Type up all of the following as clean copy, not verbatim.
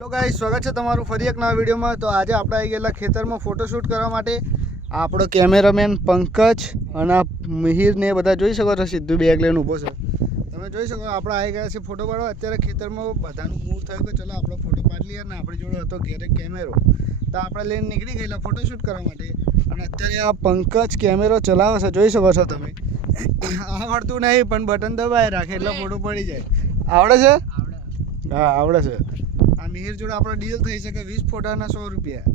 Hello guys, સ્વાગત છે તમારું ફરી એક નવા વિડીયોમાં। તો આજે આપણે આવી ગયેલા ખેતરમાં ફોટોશૂટ કરવા માટે। આપણો કેમેરામેન પંકજ અને મિહિર ને બધા જોઈ શકો છો, સીધું બેગ લઈને ઊભો છે। તમે જોઈ શકો આપણે આવી ગયા છે ફોટો પાડવા। અત્યારે ખેતરમાં બધાનું મૂડ થયું કે ચલો આપણે ફોટો પાડી લઈએ, અને આપણી જોડે હતો ઘેરે કેમેરો, તો આપણે લઈને નીકળી ગયેલા ફોટોશૂટ કરવા માટે। અને અત્યારે આ પંકજ કેમેરો ચલાવે છે, જોઈ શકો છો તમે। આવડતું નહીં પણ બટન દબાવી રાખે એટલે ફોટો પડી જાય। આવડે છે? હા, આવડે છે। આ મિહિર જોડે આપણે ડીલ થઈ શકે 20 ફોટાના 100 રૂપિયા,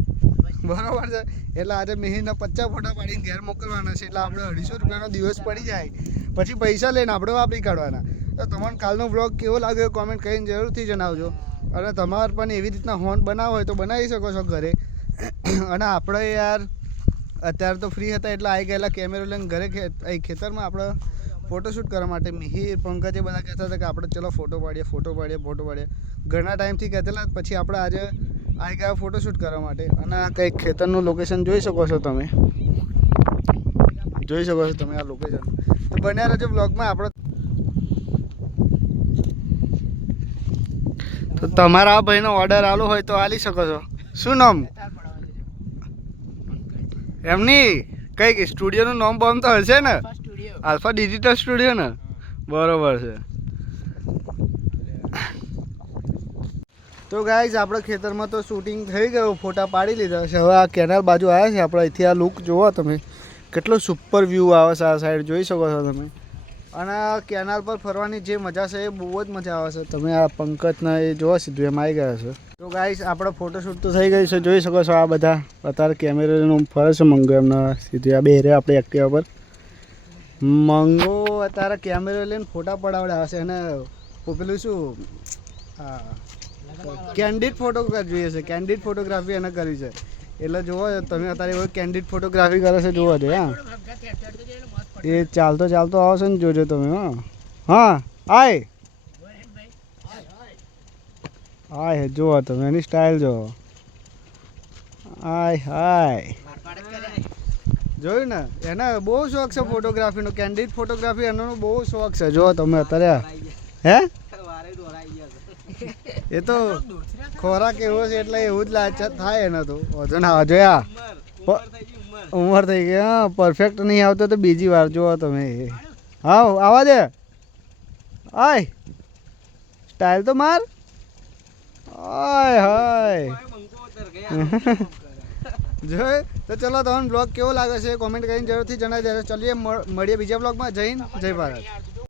બરાબર છે। એટલે આજે મિહિરના 50 ફોટા પાડીને ઘેર મોકલવાના છે, એટલે આપણે 250 રૂપિયાનો દિવસ પડી જાય, પછી પૈસા લઈને આપણે વાપરી કાઢવાના। તો તમને કાલનો બ્લોગ કેવો લાગ્યો કોમેન્ટ કરીને જરૂરથી જણાવજો। અને તમારે પણ એવી રીતના હોર્ન બનાવવો હોય તો બનાવી શકો છો ઘરે। અને આપણે યાર અત્યારે તો ફ્રી હતા એટલે આવી ગયેલા કેમેરો લઈને ઘરે ખેતરમાં આપણે ફોટોશૂટ કરવા માટે। મિહિર પંકજ એ બધા કહેતા હતા કે આપણે ચલો ફોટો પાડીએ। ઘણા ટાઈમથી કહેતેલા, પછી આપણે આજે આવી ગયા ફોટોશૂટ કરવા માટે। અને આ કંઈક ખેતરનું લોકેશન જોઈ શકો છો તમે, આ લોકેશન તો બન્યા રહેજો બ્લોગમાં। આપણે તો તમારા આ ભાઈનો ઓર્ડર આલો હોય તો આલી શકો છો। શું નામ એમની? કંઈક સ્ટુડિયોનું નામ બોમ તો હશે ને? આલ્ફા ડિજિટલ સ્ટુડિયો ને? બરોબર છે। તો ગાઈઝ આપણે ખેતરમાં તો શૂટિંગ થઈ ગયું, ફોટા પાડી લીધા છે। હવે આ કેનાલ બાજુ આવ્યા છે આપણે, અહીંથી આ લુક જુઓ તમે, કેટલો સુપર વ્યૂ આવે છે। આ સાઈડ જોઈ શકો છો તમે। અને આ કેનાલ પર ફરવાની જે મજા છે એ બહુ જ મજા આવે છે। તમે આ પંકજના એ જોવા સીધું એમ આવી ગયા છે। તો ગાઈઝ આપણે ફોટોશૂટ તો થઈ ગયું છે, જોઈ શકો છો। આ બધા અત્યારે કેમેરાનું ફરે છે મંગો એમના, સીધું આ બે રે આપણે એક્ટિવા પર મંગો અત્યારે કેમેરો લઈને ફોટા પડાવડાવે છે। અને પેલું શું હા કેન્ડિડ ફોટોગ્રાફી છે, કેન્ડિડ ફોટોગ્રાફી એને કરી છે। એટલે જુઓ તમે અત્યારે એવો કેન્ડિડ ફોટોગ્રાફી કરે છે, જુઓ છો। હા, એ ચાલતો આવશે ને, જોજો તમે। હા હાય જુઓ તમે એની સ્ટાઇલ જુઓ। હાય જોયું ને? એને બહુ શોખ છે ફોટોગ્રાફીનો, કેન્ડિડ ફોટોગ્રાફી એનો બહુ શોખ છે। જુઓ તમે અત્યારે હે એ તો ખોરાક એવો છે એટલે એવું જ લાચાર થાય એને તો વધુ ના જોયા। ઉંમર થઈ ગઈ, હા પરફેક્ટ નહીં આવતો તો બીજી વાર જુઓ તમે। હા આવા દે, આય સ્ટાઇલ તો માર, હાય જોઈ। તો ચલો તમને બ્લોગ કેવો લાગે છે કોમેન્ટ કરીને જરૂરથી જણાવી દેજો। ચલીએ મળીએ બીજા બ્લોગમાં। જય હિન્દ, જય ભારત।